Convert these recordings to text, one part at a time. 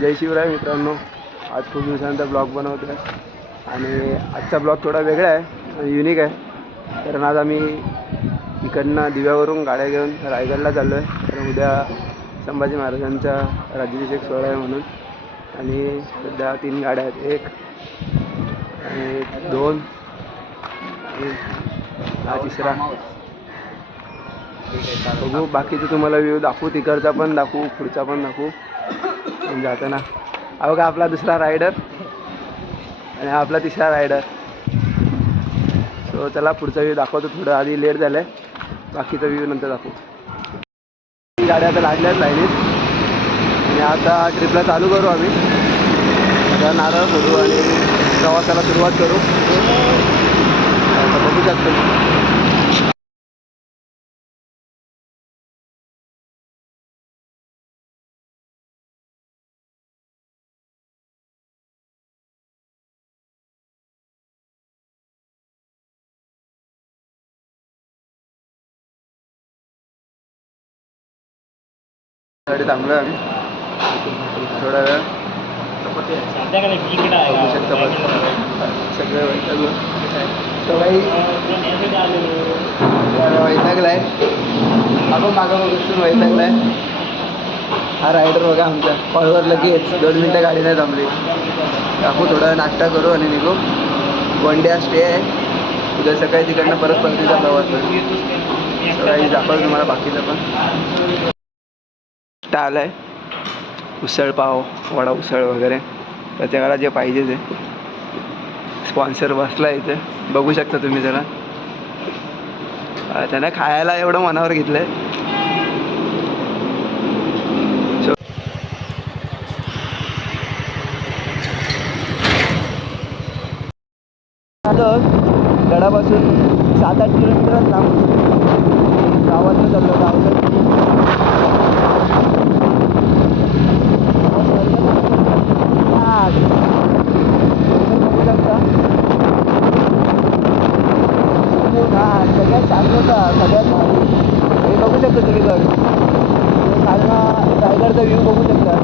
जय शिवराय मित्रांनो. आज खूप दिवसानंतर ब्लॉग बनवतो आहे. आणि आजचा ब्लॉग थोडा वेगळा आहे युनिक आहे. कारण आज आम्ही इकडनं दिव्यावरून गाड्या घेऊन रायगडला चाललो आहे तर उद्या संभाजी महाराजांचा राज्याभिषेक सोहळा आहे म्हणून. आणि सध्या तीन गाड्या आहेत. एक आणि दोन आणि हा तिसरा. बघू बाकीचं तुम्हाला व्ह्यू दाखवू तिकडचा पण दाखवू पुढचा पण दाखवू. जाताना. अहो का आपला दुसरा रायडर आणि आपला तिसरा रायडर सो चला पुढचा व्ह्यू दाखवतो. थोडं आधी लेट झालं आहे बाकीचा व्ह्यू नंतर दाखवू. गाड्या आता लागल्याच लाईनीत. आणि आता ट्रिपला चालू करू आम्ही. आता नारळ फोडू आणि प्रवासाला सुरुवात करू. आता बघू शकतो. साठी थांबलो आम्ही. थोडा वेळ. सगळं वैतागलो तो काही वैतागलाय. आपण मागं बघून वैतागलाय. हा रायडर बघा आमचा. कॉलवर लगेच. दोन मिनटं गाडी नाही थांबली. टाकू थोडा नाश्ता करू आणि निघू. वन डे स्टे आहे. उद्या सकाळी तिकडनं परत परतीचा प्रवास करू सकाळी दाखवलं तुम्हाला बाकीचं पण. नाश्ता आलं आहे उसळ पाव वडा उसळ वगैरे. प्रत्येकाला जे पाहिजे ते. स्पॉन्सर बसला इथे. बघू शकता तुम्ही जरा त्यांना खायला एवढं मनावर घेतलं आहे आलं गडापासून सात आठ किलोमीटर लांब गावातनं चाललो गावात सगळ्यात चांगलं होता सगळ्यात भारी हे बघू शकता तुम्ही गड खालना रायगडचा व्ह्यू बघू शकता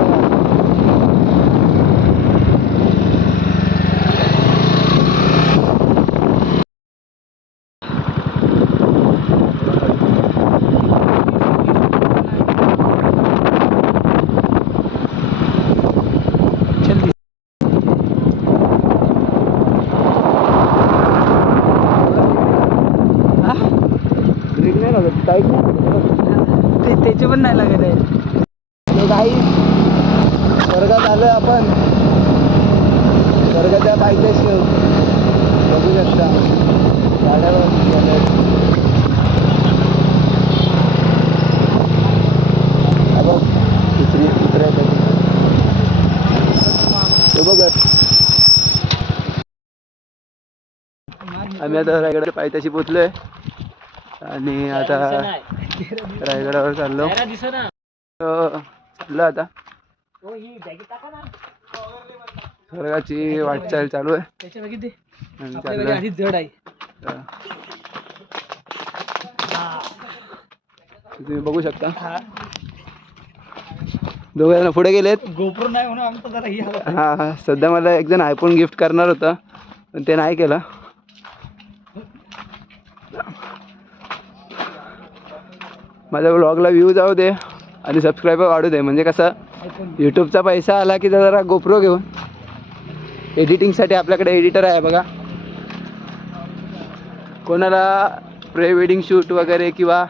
चल ब्रेक नाही लागत काहीच नाही ते त्याचे पण नाही लागत आहे तो काही स्वर्गात आलो आपण स्वर्गाच्या पायथ्याशी बघू शकता गाड्यावर गेल्या. हा बघ दुसरी दुसऱ्या तो बघ आम्ही आता रायगड पायथ्याशी पोचलोय. आणि आता रायगडावर चाललो. अं, चाललो आता. स्वर्गाची वाटचाल चालू आहे. आणि जड आहे. तुम्ही बघू शकता. दोघे जण पुढे गेलेत. गोप्रो नाही म्हणून ही. हा हा. सध्या मला एक जण आयफोन गिफ्ट करणार होता. पण ते नाही केलं. माझ्या ब्लॉगला व्ह्यू जाऊ दे आणि सबस्क्रायबर वाढू दे. म्हणजे कसं. यूट्यूबचा पैसा आला की जरा गोप्रो घेऊन एडिटिंगसाठी आपल्याकडे एडिटर आहे बघा. कोणाला प्री वेडिंग शूट वगैरे किंवा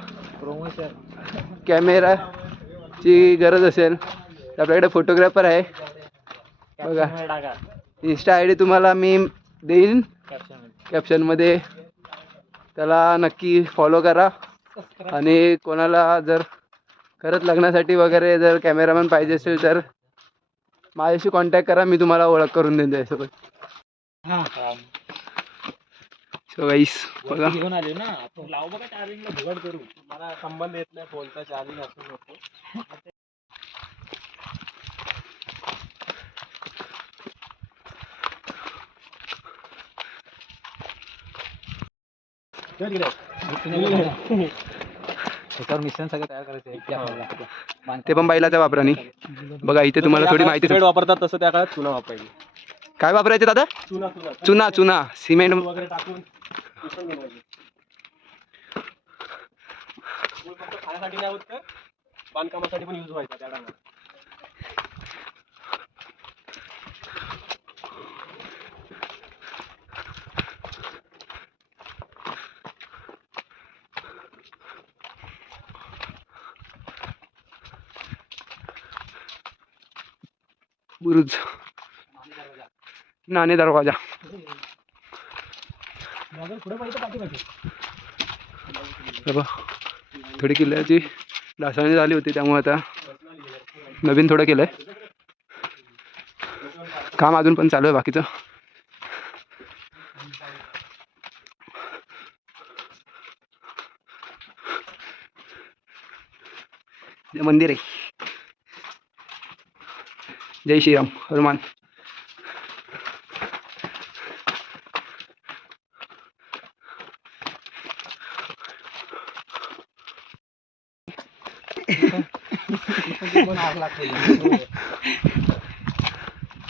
कॅमेराची गरज असेल तर आपल्याकडे फोटोग्राफर आहे. बघा. इन्स्टा आय डी तुम्हाला मी देईन. कॅप्शनमध्ये त्याला नक्की फॉलो करा. आणि कोणाला जर खरंच लग्नासाठी वगैरे जर कॅमेरामॅन पाहिजे असेल तर माझ्याशी कॉन्टॅक्ट करा मी तुम्हाला ओळख करून देईन त्याच्यासोबत. हा. सो गाईस बघा. घेऊन आले ना आपण लाव बघा चार्जिंगला भुगड करू. मला संबंध येत नाही फोनचा चार्जिंग असू त्याच्यावर मिश्रण सगळं तयार करायचं आहे ते पण बैलाच्या वापराने. बघा इथे तुम्हाला थोडी माहिती वापरतात तसं त्या काळात चुना वापरायची. काय वापरायचे दादा? चुना चुना. चुना चुना. सिमेंट वगैरे टाकून बांधकामासाठी पण यूज व्हायचा त्या बुरुज. नाणे दरवाजा. थोडी किल्ल्याची ढासळणी झाली होती त्यामुळे आता नवीन थोडं केलंय. काम अजून पण चालू आहे बाकीचं हे मंदिर आहे जय श्रीराम हनुमान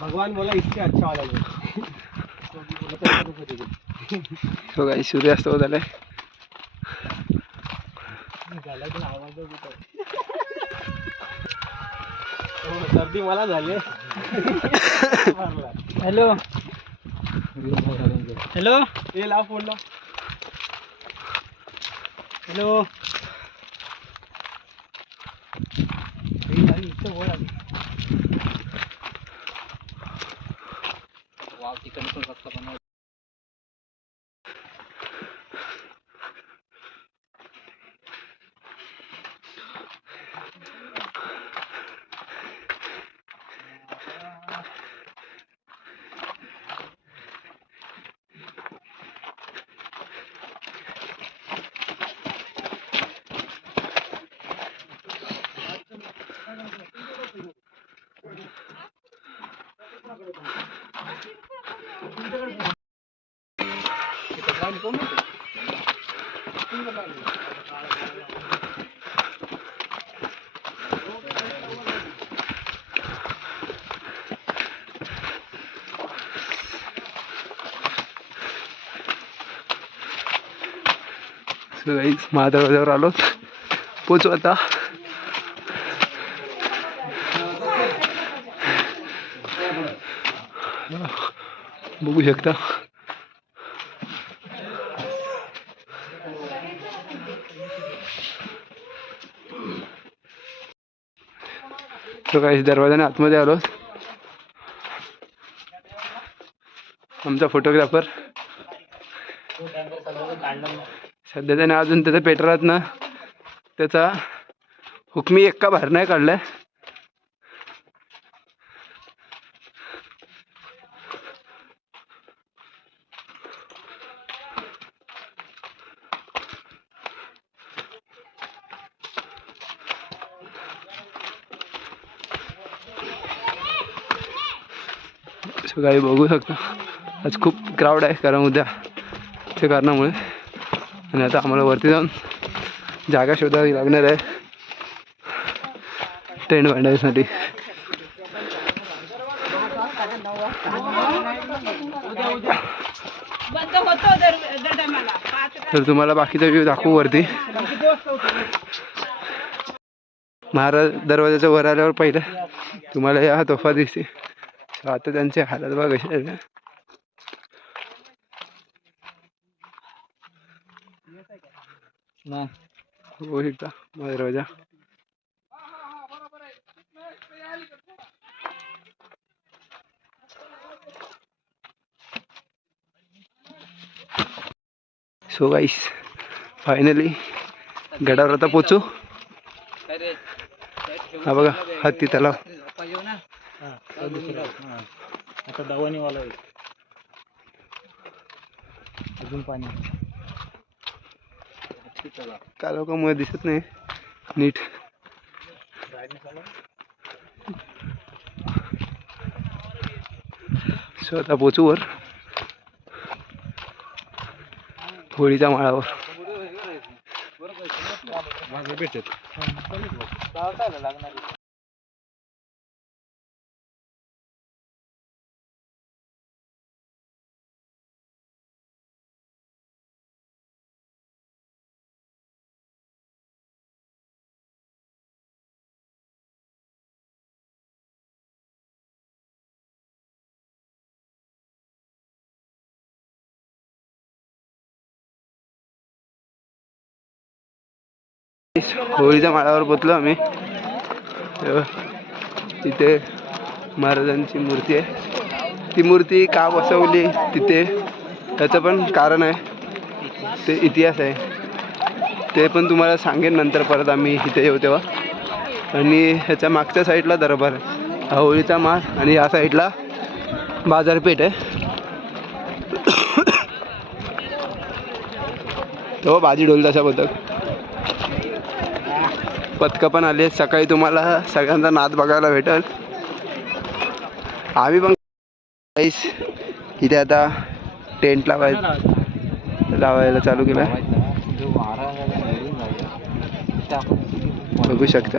भगवान बोला इससे अच्छा वाला लो हो काही सूर्यास्त होत आलाय सर्दी मला झाली. हॅलो. हॅलो. हे लाव फोन लाव. हॅलो वाव तिकडे पण रस्ता बनवला महादेवाजवळ आलोच आलो पोचू आता बघू शकता सो काही दरवाजाने आतमध्ये आलो. आमचा फोटोग्राफर सध्या त्याने अजून त्याच्या पेटरात ना. त्याचा हुकमी एक्का बाहेर नाही काढलाय सो काही बघू शकता. आज खूप क्राऊड आहे कारण उद्या त्या कारणामुळे. आणि आता आम्हाला वरती जाऊन जागा शोधावी लागणार आहे. टेंट बांधायसाठी. तर तुम्हाला बाकीचा व्ह्यू दाखवू वरती. महाराज दरवाजाच्या वर आल्यावर पहिलं तुम्हाला या तोफा दिसते आता त्यांचे हालत बघा. दरवाजा सो गाईस फायनली गडावर आता पोचू हा बघा हत्ती तलाव. आता दवानी वाला अजून पाणी. कालोखामुळे दिसत नाही. नीट. सो आता पोचू वर होळीच्या माळावर भेटत होळीच्या माळावर पोचलो आम्ही. तिथे महाराजांची मूर्ती आहे. ती मूर्ती का बसवली तिथे त्याचं पण कारण आहे. ते इतिहास आहे. ते पण तुम्हाला सांगेन नंतर परत आम्ही इथे येऊ तेव्हा. आणि ह्याच्या मागच्या साईडला दरबार आहे. हा होळीचा माळ आणि या साईडला बाजारपेठ आहे. तेव्हा बाजी ढोल तशा पद्धत पथकं पण आली सकाळी तुम्हाला सगळ्यांचा नाद बघायला भेटेल. आम्ही पण काहीच इथे आता टेंट लावाय लावायला चालू केलं. बघू शकता.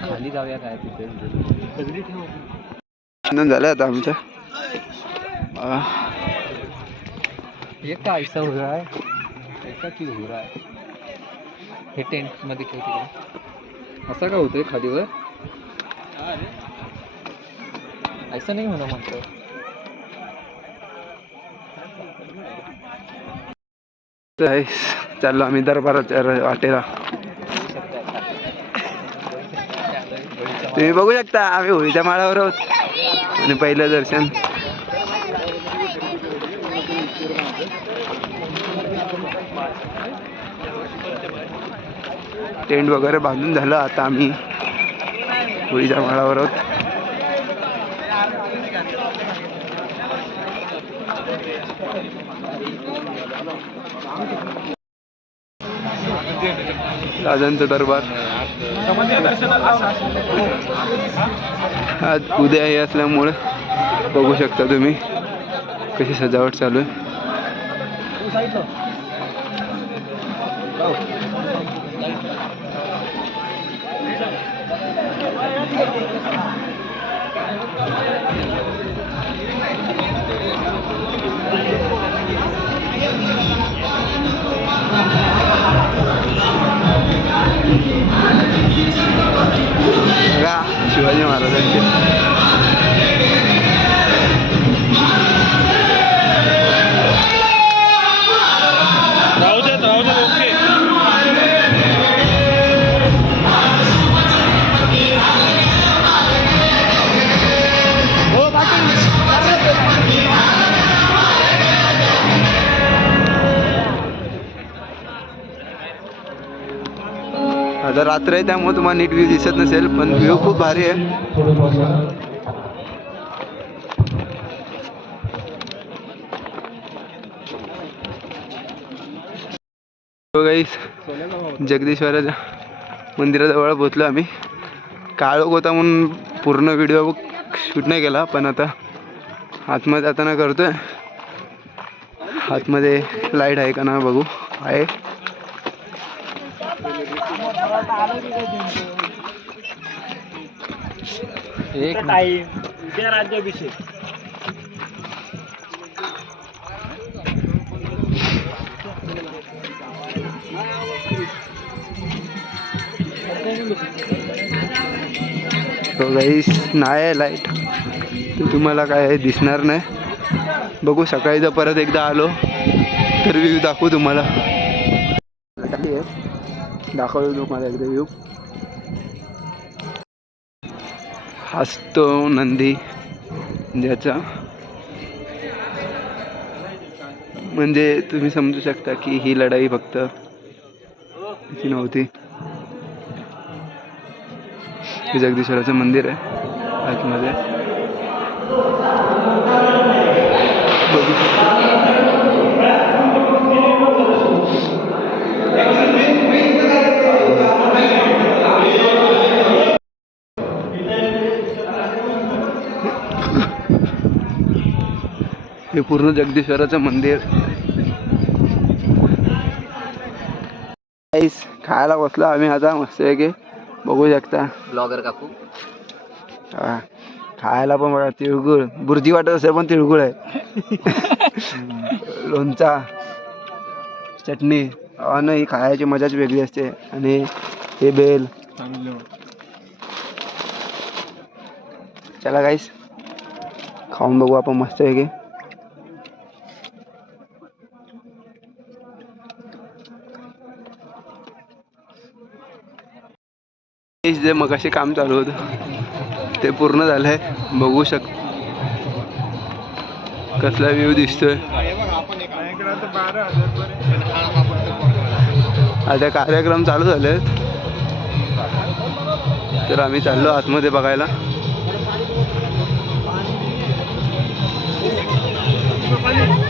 खाली जाऊया काय आनंद झालं आता आमचं. ये का ऐसा हो रहा है ऐसा क्यों हो रहा. है हे टेंटमध्ये काय तिकडे. असं का होतंय खालीवर ऐसा नाही म्हणा म्हणतो चाललो आम्ही दरबाराच्या वाटेला. तुम्ही बघू शकता आम्ही होळीच्या माळावर आहोत. आणि पहिलं दर्शन. टेंट वगैरे बांधून झालं. आता आम्ही होळीच्या माळावर आहोत. राजांचा दरबार. आज उद्या हे असल्यामुळे बघू शकता तुम्ही कशी सजावट चालू आहे. शिवाजी महाराजांचे रात्र आहे त्यामुळे तुम्हाला नीट व्ह्यू दिसत नसेल पण व्ह्यू खूप भारी आहे. हो जगदीश्वराच्या मंदिराजवळ पोचलो आम्ही. काळोख होता म्हणून पूर्ण व्हिडिओ शूट नाही केला पण आता आतमध्ये जाताना करतोय. आतमध्ये लाइट आहे का ना बघू. आहे. एक टाईम उद्या राज्याभिषेक. तो गाईस नाही आहे लाइट तुम्हाला काय दिसणार नाही. बघू सकाळी जर परत एकदा आलो तर व्ह्यू दाखवू तुम्हाला. दाखवतो तुम्हाला एकदा येऊ हाच तो नंदी ज्याचा म्हणजे तुम्ही समजू शकता की ही लढाई फक्त ची नव्हती. हे जगदीश्वराचं मंदिर आहे आतमध्ये. बघू शकता. पूर्ण जगदीश्वराचं मंदिर. खायला बसलो आम्ही आता मस्त की बघू शकता. ब्लॉगर काकू. हा. खायला पण बघा तिळगुळ. बुर्जी वाटत असेल पण तिळगुळ आहे. लोणचा चटणी. अन ही खायची मजाच वेगळी असते. आणि हे बेल चला काहीच खाऊन बघू आपण मस्त आहे की जे मग मगाशी काम चालू होतं ते पूर्ण झालंय. बघू शक कसला व्ह्यू दिसतोय. आता कार्यक्रम चालू झाले तर आम्ही चाललो आतमध्ये बघायला. So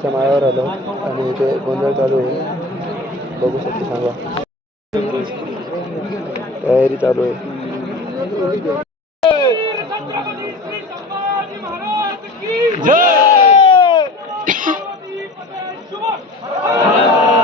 होळीच्या माळावर आलो आणि इथे गोंधळ चालू आहे बघू शकतो सांगा. तयारी चालू आहे. कुठं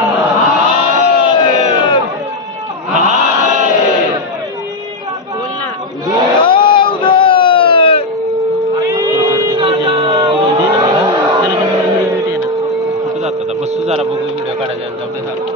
जातात बसू जरा बघू व्हिडिओ काढायचा जाऊ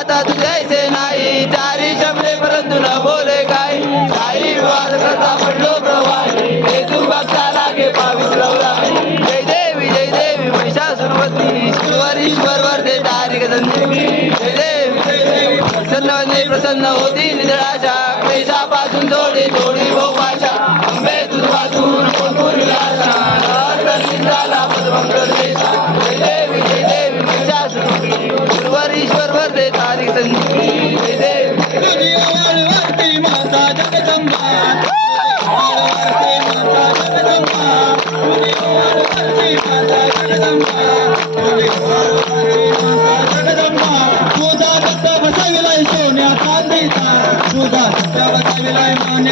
आता तुझ्याचे नाही. चारी शब्दे परंतु न बोले काही काही वाद करता पडलो प्रवाही तू बघता लागे पावीस लवला जय देवी जय देवी महिषासुरवती शिवरीश्वर वर्धे तारीख संधी जय देवी जय देवी. प्रसन्न प्रसन्न होती निधळाशा क्लेशापासून जोडी जोडी भोपाशा.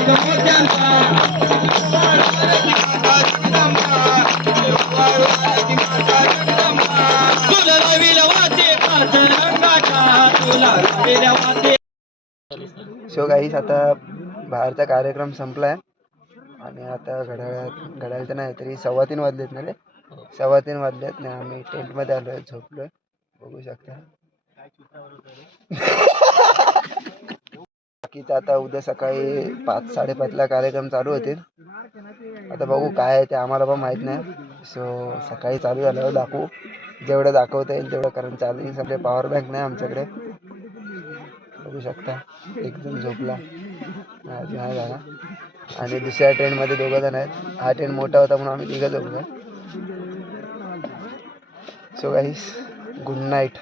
सो गाईस आता बाहेरचा कार्यक्रम संपलाय. आणि आता घड्याळात घड्याळ तर नाही तरी सव्वा तीन वाजलेत ना रे? सव्वा तीन वाजलेत ना आम्ही टेंटमध्ये आलोय झोपलोय. बघू शकता. बाकीचं आता उद्या सकाळी पाच साडेपाचला कार्यक्रम चालू होतील. आता बघू काय आहे ते आम्हाला पण माहीत नाही. सो सकाळी चालू झाल्यावर दाखवू. जेवढं दाखवता येईल तेवढं कारण चार्जिंग सगळे पॉवर बँक नाही आमच्याकडे. बघू शकता. एकदम झोपला. अजून हा झाला. आणि दुसऱ्या ट्रेनमध्ये दोघं जण आहेत. हा ट्रेन मोठा होता म्हणून आम्ही तिघं झोपलो. So guys good night